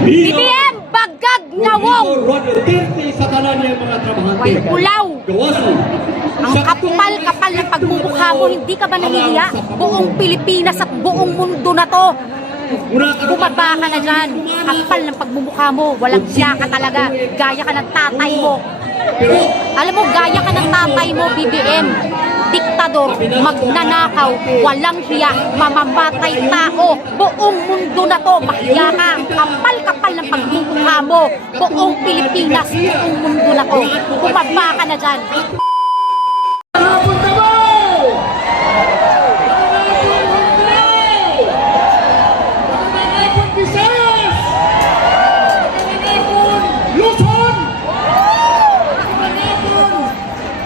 BBM Bagag Nawong. Sa kanan niya mga trabahante. Way ulaw. Gawasan. Ang kapal-kapal ng pagmumukha mo, hindi ka ba nahihiya? Buong Pilipinas at buong mundo na to. Bumaba ka na dyan. Kapal ng pagmumukha mo. Walang siya ka talaga. Gaya ka ng tatay mo. Alam mo, gaya ka ng tatay mo, BBM. Diktador, magnanakaw, walang hiya, mamamatay tao. Buong mundo na to, mahiya ka. Kapal-kapal ng pagmumukha mo. Buong Pilipinas, buong mundo na to. Bumaba ka na dyan.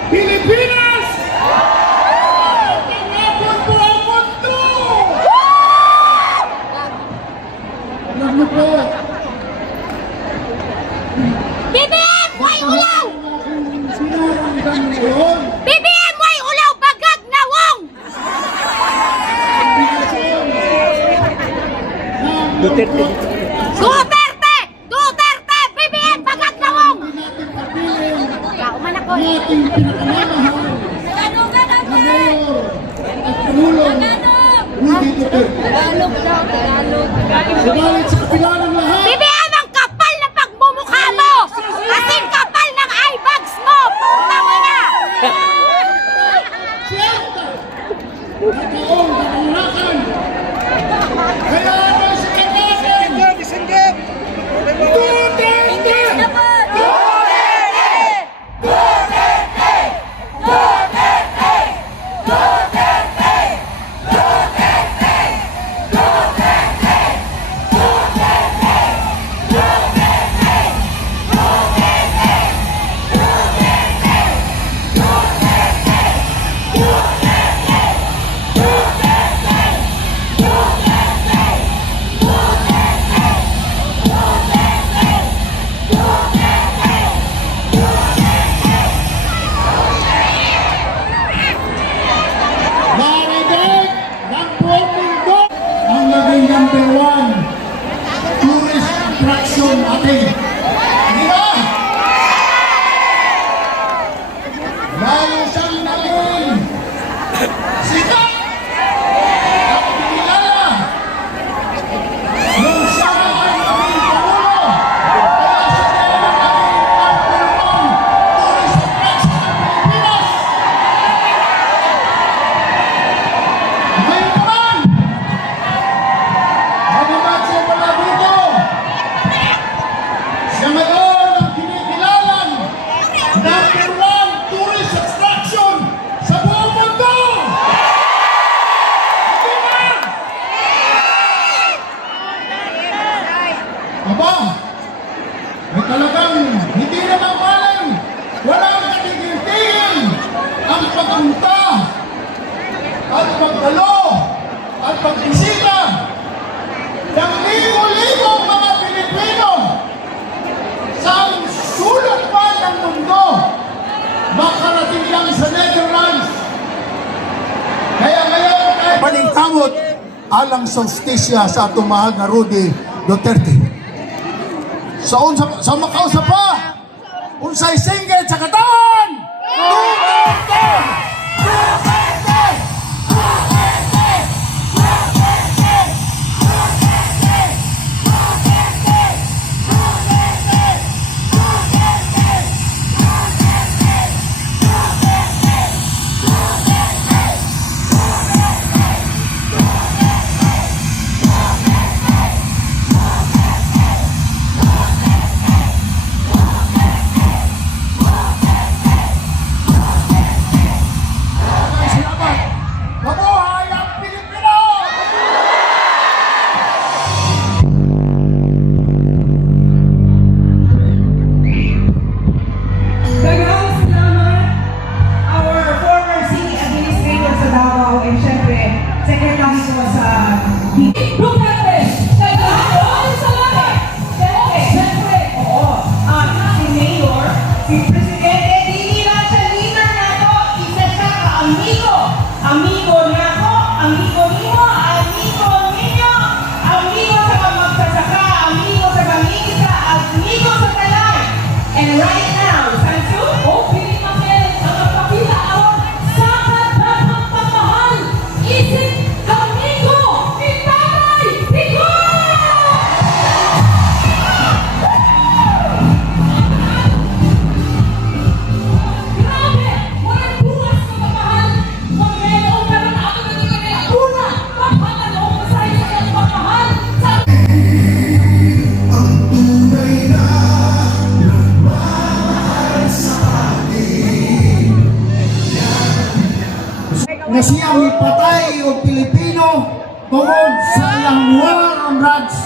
Pilipinas! Tinapon po ang mundo! Alam mo po, BBM, way ulaw! sinuranggan ngayon BBM, way ulaw, Bagag Nawong! Duterte. Duterte! Duterte! BBM, Bagag Nawong! Kauman ako. ating pinakamamahal na Mayor at Pangulong Rudy Duterte. Subalit sa kapila ng lahat, BBM, ang kapal na pagmumukha mo! Kasing kapal ng eye bags mo! Putang ina! siyempre, nagkaong kapangulakan. Kaya ano si Kakasin? Duterte! Narinig ng buong mundo ang naging number one tourist attraction natin. Di ba? Lalo siyang naging sikat at pinilala nung siya ay naging Pangulo. Kaya siya ay naging number one tourist attraction ng Pilipinas. Ngayon naman, mababatse pala dito, siya ngayon ang kinikilalang number one tourist attraction sa buong mundo! Hindi ba? Aba, may talagang hindi naman maling walang katigil-tigil ang pagpunta at pagdalo at pagbisita ng libo-libong mga Pilipino sa sulok pa ng mundo makarating lang sa Netherlands. Kaya ngayon ay paningkamot alang solsticia sa atong mahal na Rudy Duterte. Sa makausa pa, unsay singgit sa katawan! Duterte! Duterte! ipatay o Pilipino tungod sa ilang war on drugs.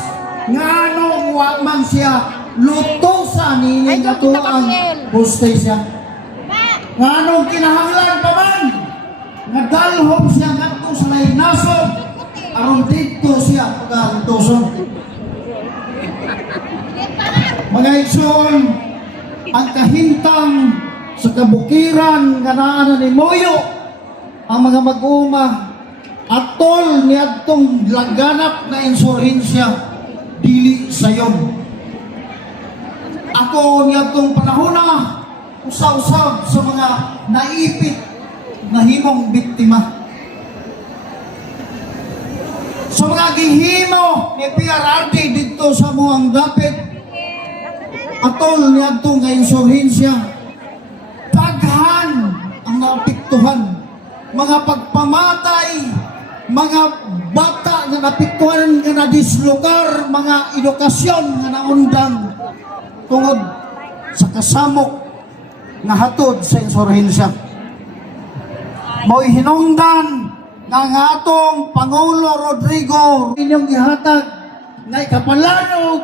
Nganong wa man siya lutosan ni Ay, nato Dr. ang Gabriel. hostesya. Nganong kinahanglan pa man nga dalhom siya ngadto sa lain nasod aron dito siya paglutoson. Mga igsoon, ang kahintang sa kabukiran nga naa ni Moyo ang mga mag-uma atol ni adtong laganap na insurhensya dili sayon. Ako ni adtong panahona usaw-usab sa mga naipit na himong biktima. Sa mga gihimo ni PRRD dito sa muang dapit atol ni adtong nga insurhensya daghan ang naapektuhan, mga pagpamatay, mga bata nga napektuhan nga nadislugar, mga edukasyon nga naundang tungod sa kasamok nga hatod sa insurhensya. Mo'y hinungdan nga nga atong Pangulo Rodrigo inyong gihatag nga ikapalanog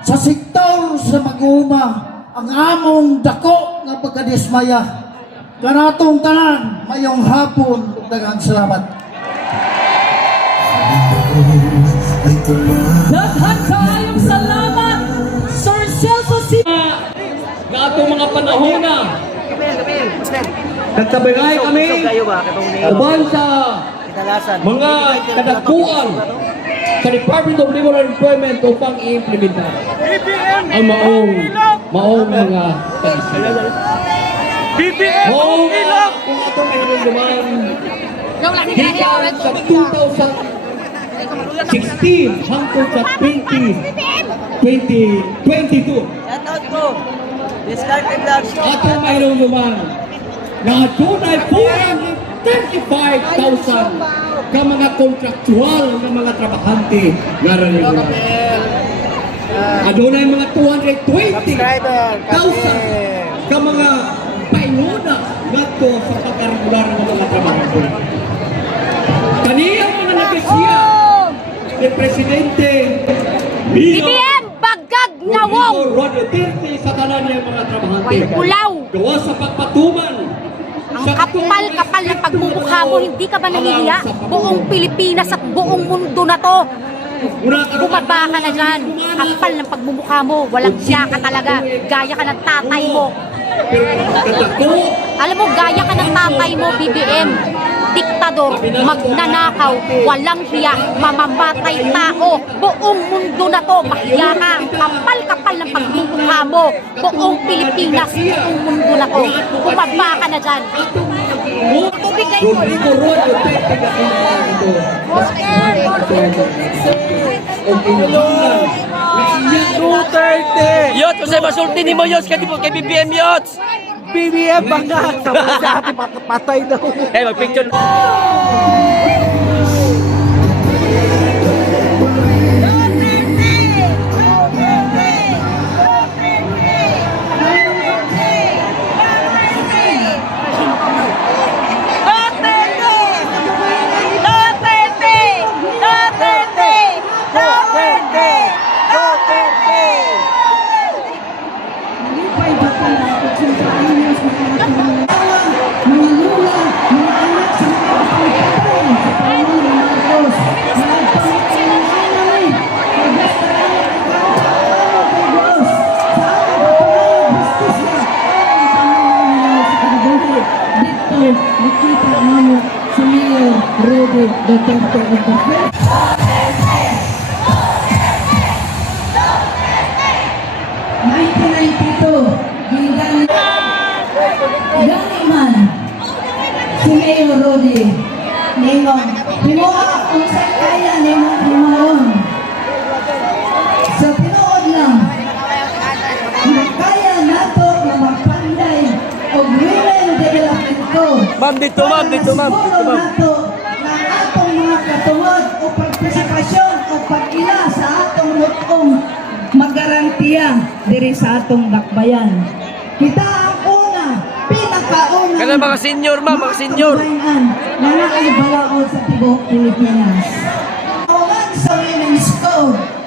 sa sektor sa mag-uuma ang among dako nga pagkadismaya. Kanatong tanan, mayong hapon, ug daghang salamat. Daghan kaayong salamat, Sir Celso C. Nga atong mga panahona. Nagtabigay kami uban sa mga kadagkuan sa Department of Labor and Employment upang i-implementa ang maong mga pag-isip. Kung atong mayroon naman gikan sa 2016 hangtod sa 2022 atong mayroon naman na tunay 435,000 ka mga kontraktual na mga trabahante nga regular. Adunay mga 220,000 ka mga painguna ngadto sa pagkaregular ng mga trabahante. Kaniyang mga nagkasiya ni Presidente BBM, bagag nawong! Rod Duterte sa tanan ng mga trabahante. May ulaw! Gawa sa pagpatuman. Ang kapal-kapal ng pagmumukha mo, hindi ka ba nahihiya? Buong Pilipinas at buong mundo na to. Bumaba ka na dyan. Kapal ng pagmumukha mo, walang siya ka talaga. Gaya ka ng tatay mo. Alam mo, gaya ka ng tatay mo, BBM. Diktador, magnanakaw, walang hiya, mamamatay tao. Buong mundo na to, mahiya ka. Kapal-kapal ng pagmumukha mo. Buong Pilipinas, buong mundo na to. Bumaba ka na dyan. Tubig kayo. Rodrigo Rod Duterte na ito. Yot, kung sa'yo masulti ni mo, Yots, kay BBM, Yots! BBM bangga. Tapos sa ating patay daw. Eh, mag-picture. Nakita mo si Mayor Rodi Duterte of the Philippines. Ganiman si Mayor Rodi Ningong pinuha kung saan kaya Ningong pinuhon sa pinuod lang kaya nato na mapanday o women development ko. Ma'am, dito, ma'am, dito, ma'am, dito, ma'am. Nato ng atong mga katungod o partisipasyon o pag-ila sa atong lutong magarantiya diri sa atong bakbayan. Kita ang una, pinakauna Mga mga senior, ma'am, mga senior. Kabayan na naay balaod sa tibuok Pilipinas. Awangan sa Women's Code